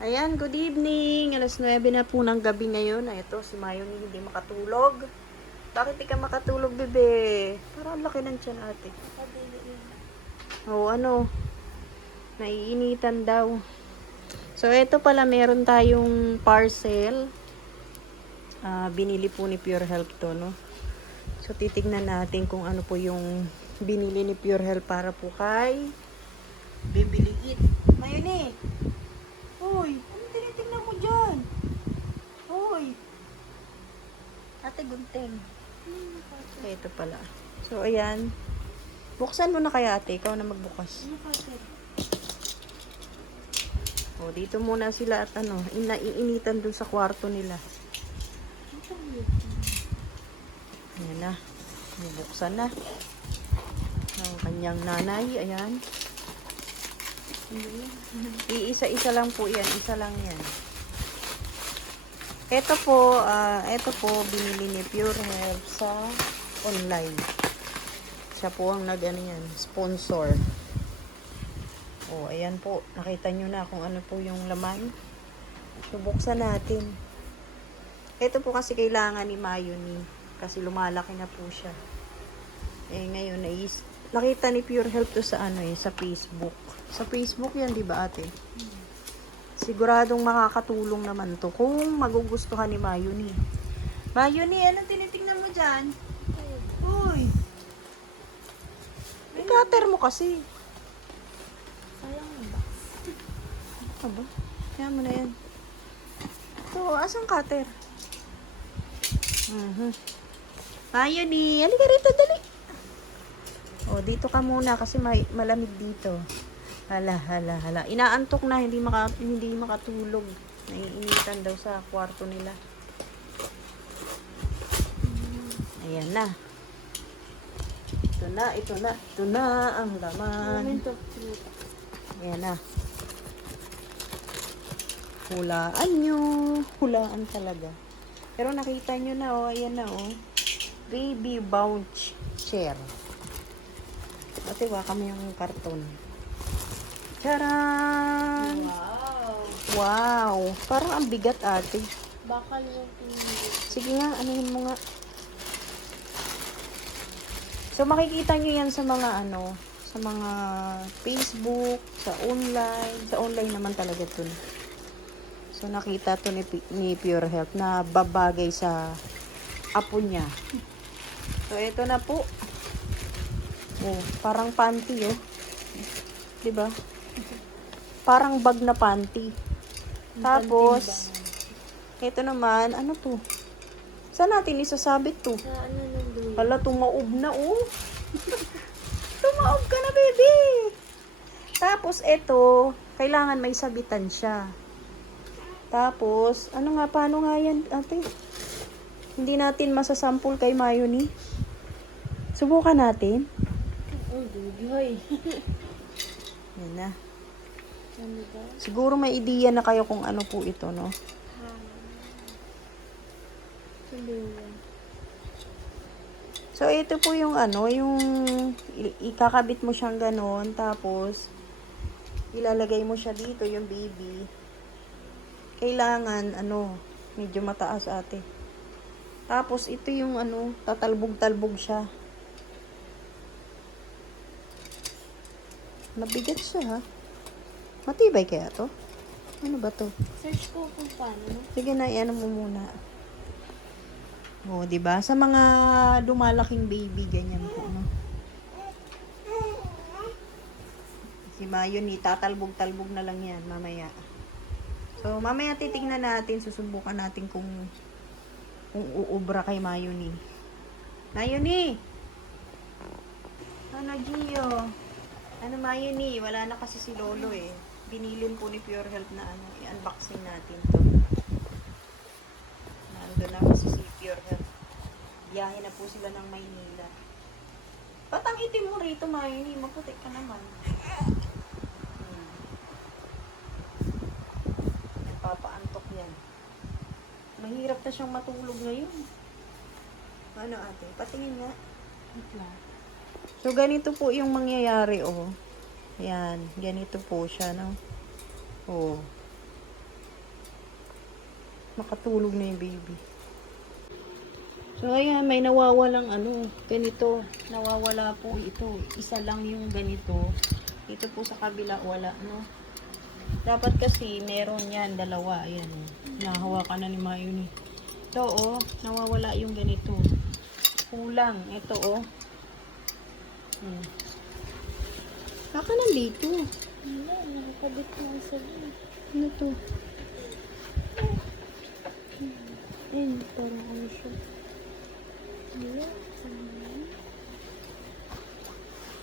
Ayan, good evening. Alas 9 na po ng gabi ngayon. Ito, si Mayoni hindi makatulog. Bakit di ka makatulog, bebe? Parang ang laki ng tiyan, ate. Oo, ano? Naiinitan daw. So, ito pala, meron tayong parcel. Binili po ni Pure Health to, no? So, titignan natin kung ano po yung binili ni Pure Health para po kay Bibiliit. Mayoni! Hoy! Ano tinitignan mo dyan? Hoy! Ate Gunting. Ito pala. So, ayan. Buksan mo na kaya, ate. Ikaw na magbukas. O, dito muna sila at naiinitan dun sa kwarto nila. Ayan na. Bubuksan na. Ang kanyang nanay. Ayan. Iisa-isa lang po yan. Isa lang yan. Ito po, binili ni Pure Health sa online. Siya po ang sponsor. Oh, ayan po. Nakita nyo na kung ano po yung laman. Subuksan natin. Ito po kasi kailangan ni Mayoni. Kasi lumalaki na po siya. Ngayon, nakita ni Pure Health to sa sa Facebook. Sa Facebook yan, di ba ate? Siguradong makakatulong naman to kung magugustuhan ni Mayoni. Mayoni, anong tinitingnan mo dyan? Uy! May cutter mo kasi. Sayang na ba? Aba, kaya mo na yan. So, asang cutter? Mayoni, halika rito, dali. O, dito ka muna kasi malamig dito. Hala. Inaantok na, hindi makatulog. Naiinitan daw sa kwarto nila. Ayan na. Ito na ang laman. Moment of truth. Ayan na. Hulaan nyo. Hulaan talaga. Pero nakita nyo na, ayan na, baby bounce chair. Ate, waka mo yung karton. Charan! Wow! Parang ang bigat, ate. Bakal yung pinili. Sige nga, anuhin mo nga. So, makikita nyo yan sa mga sa mga Facebook, sa online. Sa online naman talaga to. So, nakita to ni Pure Health na babagay sa apo niya. So, ito na po. Oh, parang panty, diba? Parang bag na panty. Tapos, ito naman, ano to? Saan natin isasabit to? Sa ano ng dulo? Hala, tumaob na, Tumaob ka na, baby! Tapos, ito, kailangan may sabitan siya. Tapos, paano nga yan, ate? Hindi natin masasample kay Mayoni. Subukan natin. Oh, dugoy. Yan na. Ano ba? Siguro may ideya na kayo kung ano po ito, no? Tulungan. So, ito po yung yung ikakabit mo siyang ganon, tapos ilalagay mo siya dito, yung baby. Kailangan, medyo mataas, ate. Tapos, ito yung tatalbog-talbog siya. Mabigat siya, ha? Matibay kaya to? Ano ba to? Search ko kung paano. No? Sige na, mo muna. Oh, 'di ba? Sa mga lumalaking baby ganyan po, no. Si Mayoni, tatalbog-talbog na lang 'yan mamaya. So, mamaya titingnan natin, susubukan natin kung uubra kay Mayoni. Mayoni. Ano, Gio? Ano, Mayoni? Wala na kasi si Lolo eh. Binilin po ni Pure Health na i-unboxing natin 'to. Nandun na kasi si Pure Health. Biyahe na po sila ng Maynila. Ba't ang itim mo rito, Mayoni? Maputik ka naman. Nagpapaantok yan. Mahirap na siyang matulog ngayon. Ano, ate? Patingin nga. So, ganito po yung mangyayari, Yan. Ganito po siya, no? makatulog na yung baby. So, ayan, may nawawalang ganito. Nawawala po ito. Isa lang yung ganito. Dito po sa kabila, wala, no? Dapat kasi, meron yan, dalawa. Ayan, oh. Nahawakan na ni Mayuni. Ito, oh, nawawala yung ganito. Kulang. Ito, oh. Baka nandito. Wala, nakakabit na isa doon. Ano to? Ayun, parang ano siya. Wala,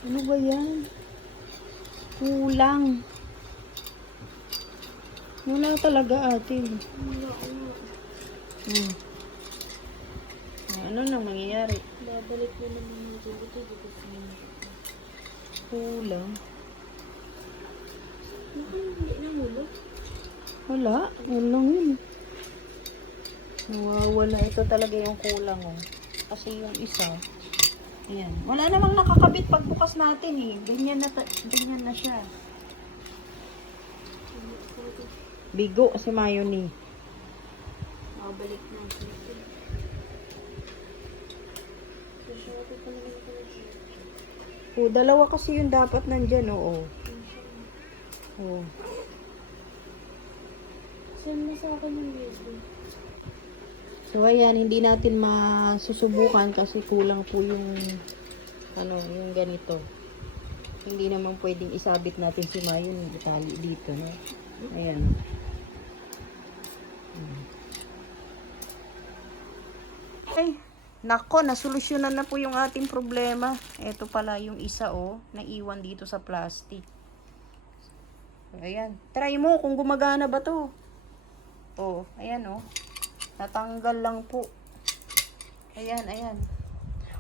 Ano ba yan? Kulang. Wala talaga, ate. wala. Ano nang mangyayari? Babalik mo naman yung dito. Kulang. Hindi na hulog. Wala. Walang yun. Nawawala. Ito talaga yung kulang, oh. Kasi yung isa, ayan. Wala namang nakakabit pagbukas natin, eh. Ganyan na siya. Bigo si Mayoni. Babalik na dito. Masyado pa naman ito. Oh, dalawa kasi yung dapat nandyan, oo. Oh. Send mo sa akin yung USB. So, ayan, hindi natin masusubukan kasi kulang po yung, yung ganito. Hindi naman pwedeng isabit natin si Mayon yung itali dito, no? Ayan. Ay, nako, nasolusyonan na po yung ating problema. Ito pala yung isa, oh, naiwan dito sa plastic. So, ayan. Try mo kung gumagana ba to. Oh, ayan, oh. Natanggal lang po. Ayan, ayan.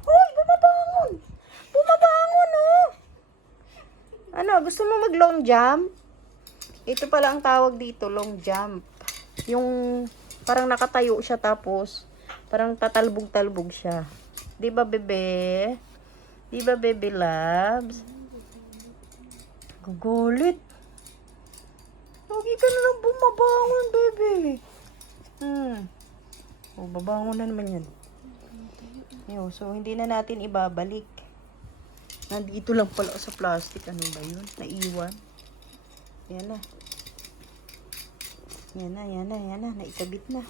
Hoy, bumabangon! Bumabangon, oh! Ano, gusto mo mag long jump? Ito pala ang tawag dito, long jump. Yung parang nakatayo siya tapos parang tatalbog-talbog siya. 'Di ba, bebe? 'Di ba, baby loves? Gugulit. Lagi ka na lang bumabangon, bebe. O, babangon na naman yan. Yo, so, hindi na natin ibabalik. Nandito lang pala sa plastic. Ano ba yun? Naiwan. Yan na. Yan na, yan na, yan na. Naikabit na.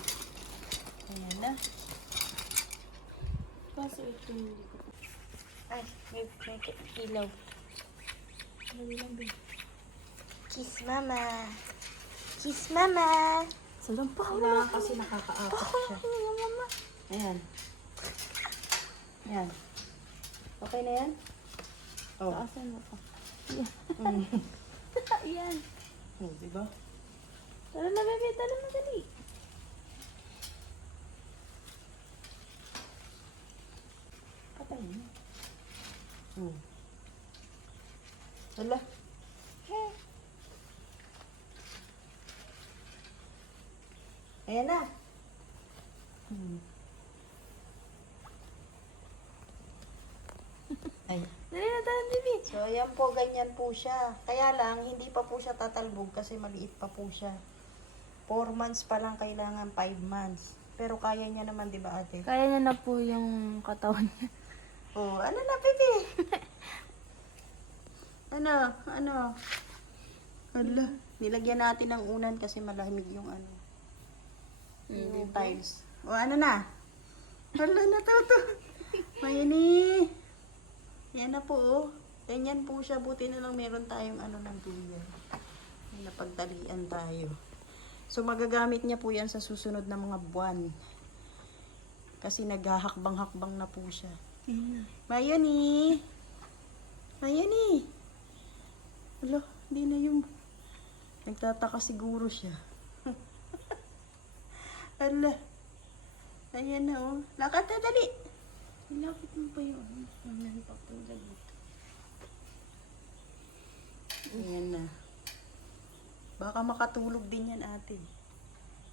Yan na. Kaso ito hindi ko. Ay, may ilaw. Dali lang din. Kiss mama. Kiss mama. Salampaw Wala kasi nakakaapak siya. mama. Ayan. Ayan. Okay na yan? Oh. Taasan mo pa. Ayan. Oh, diba? Tara na, bebe. Tara na, dali. Patay na. Hala. Ayan na. Ay. Dali na, tara, bebe. So, ayan po, ganyan po siya. Kaya lang, hindi pa po siya tatalbog kasi maliit pa po siya. 4 months pa lang kailangan, 5 months. Pero kaya niya naman, di ba, ate? Kaya niya na po yung katawan niya. Oh, ano na, baby? Ano? Hala, nilagyan natin ng unan kasi malamig yung yung tiles. O, ano na? Hala, natuto. Mayani. Yan na po, oh. Ganyan po siya. Buti na lang meron tayong ng duyan. May napagtalian tayo. So, magagamit niya po yan sa susunod na mga buwan. Kasi naghahakbang-hakbang na po siya. Mayani. Mayani. Hala, hindi na yung... Nagtataka siguro siya. Hala. Ayan na, oh. Lakad na, dali. Ilapit mo pa yun. Ano pa po dali. Ayan na. Baka makatulog din yan, ate.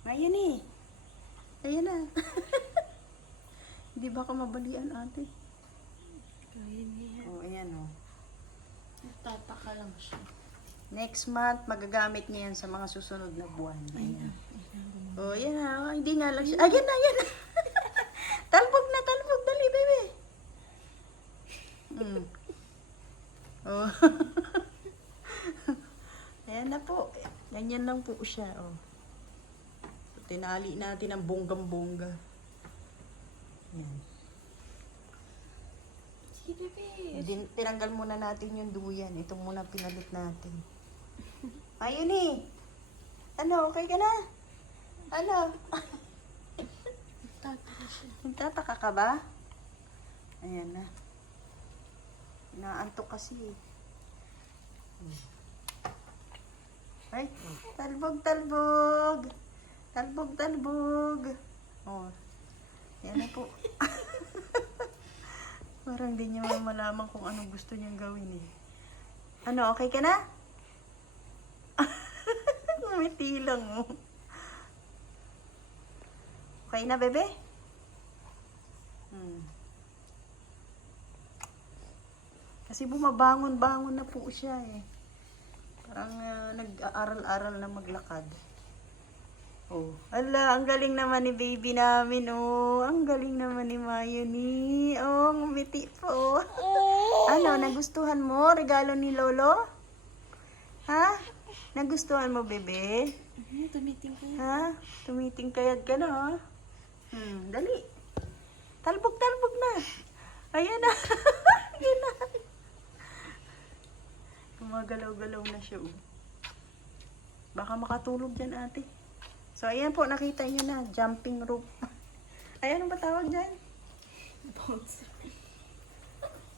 Ngayon eh. Ayan na. Hindi baka mabalian, ate. Kaya niya. Oh, ayan, oh. Nagtataka lang siya. Next month, magagamit niya yan sa mga susunod na buwan. Ayan. Ayan. Oh, yan na. Hindi nga lang siya. Ayan na, yan na. Talbog na, talbog. Dali, baby. Oh. Ayan na po. Ganyan lang po siya. Oh. Tinali natin ang bonggang-bongga. Yan. Sige, bebe. Tinanggal muna natin yung duyan. Ito muna pinalit natin. Ayun eh. Ano, okay ka na? Ano? Tataka siya. Nagtataka ka ba? Ayan na. Inaantok kasi eh. Ay, talbog, talbog. Talbog, talbog. Oh, yan na po. Parang hindi niya malaman kung anong gusto niyang gawin eh. Ano, okay ka na? Ngumiti lang oh. Okay na, bebe? Kasi bumabangon-bangon na po siya eh. Parang nag-aaral-aral na maglakad. Oh, ala, ang galing naman ni baby namin, oh. Ang galing naman ni Mayoni. Oh, ngumiti po. Ano, nagustuhan mo? Regalo ni Lolo? Ha? Nagustuhan mo, bebe? Tumiting ka. Ha? Tumitingkayad ka na, ha? Dali. Talbog-talbog na. Ayan na. Ayan na. Gumagalaw-galaw na siya, oh. Baka makatulog dyan, ate. So, ayan po, nakita nyo na. Jumping rope. Ay, ano ba tawag dyan? Bouncer.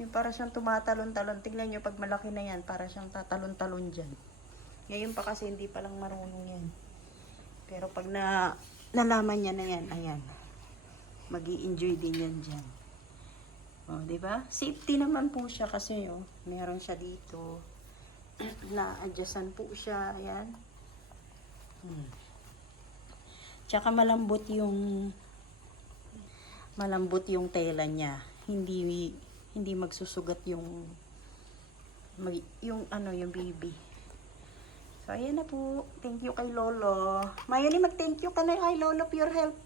Yung para siyang tumatalon-talon. Tingnan nyo, pag malaki na yan, para siyang tatalon-talon dyan. Ngayon pa kasi hindi pa lang marunong yan. Pero pag nalaman niya na yan, ayan. Mag-i-enjoy din yan dyan. O, diba? Safety naman po siya kasi, oh. Meron siya dito. Na-adjustan po siya. Ayan. Tsaka malambot yung tela niya. Hindi magsusugat yung baby. So, ayan na po. Thank you kay Lolo. Mayoni, mag-thank you ka na kay Lolo Pure Health.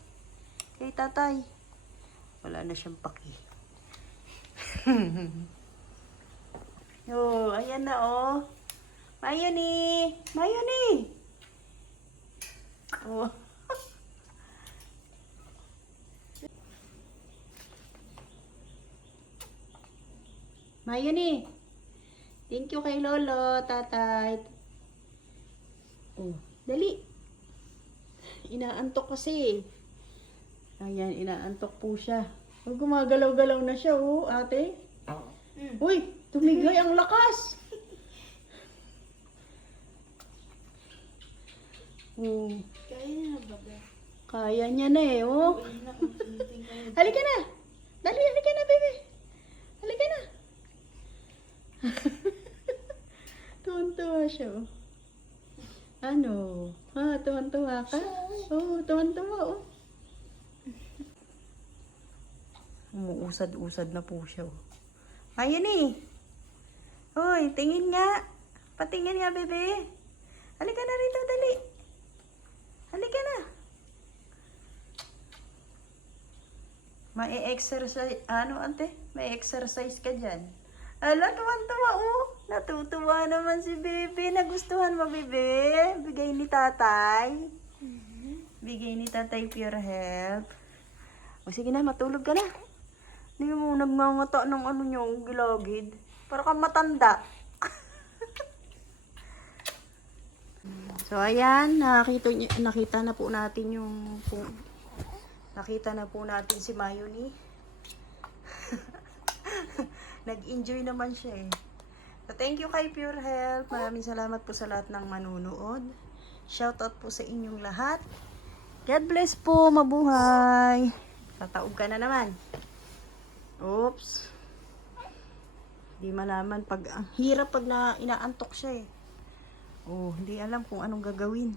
Kay tatay. Wala na siyang paki. Oh, ayan na oh. Mayoni! Mayoni! Oh. Mayoni! Thank you kay Lolo, tatay. Oh, dali. Inaantok kasi. Ayan, inaantok po siya. Oh, gumagalaw-galaw na siya, oh, ate. Uy, tumigay ang lakas. Oh, Kaya na ba, bebe? kaya niya na eh, oh. Uy, na kung tumiting kayo. Halika na. Dali, halika na, baby. Halika na. Tuwan-tuwa siya, oh. Ano? Ha, tuwan-tuwa ka? Oo, tuwan-tuwa, oh. Umuusad-usad na po siya, oh. Ayun eh. Hoy, tingin nga. Patingin nga, bebe. Halika na rito, dali. Halika na. May-exercise, ano ante? May exercise ka dyan. Ala, tuwan-tuwa, oh. Natutuwa naman si bebe. Nagustuhan mo, bebe? Bigay ni tatay. Bigay ni tatay Pure Health. O sige na, matulog ka na. Hindi mo nagmamata ng ano niyo, gilagid. Para kang matanda. So, ayan. Nakita na po natin yung... Nakita na po natin si Mayoni. Nag-enjoy naman siya eh. So, thank you kay Pure Health. Maraming salamat po sa lahat ng manunood. Shoutout po sa inyong lahat. God bless po. Mabuhay. Tataog ka na naman. Oops. Di malaman pag... Ang hirap pag inaantok siya eh. Oh, hindi alam kung anong gagawin.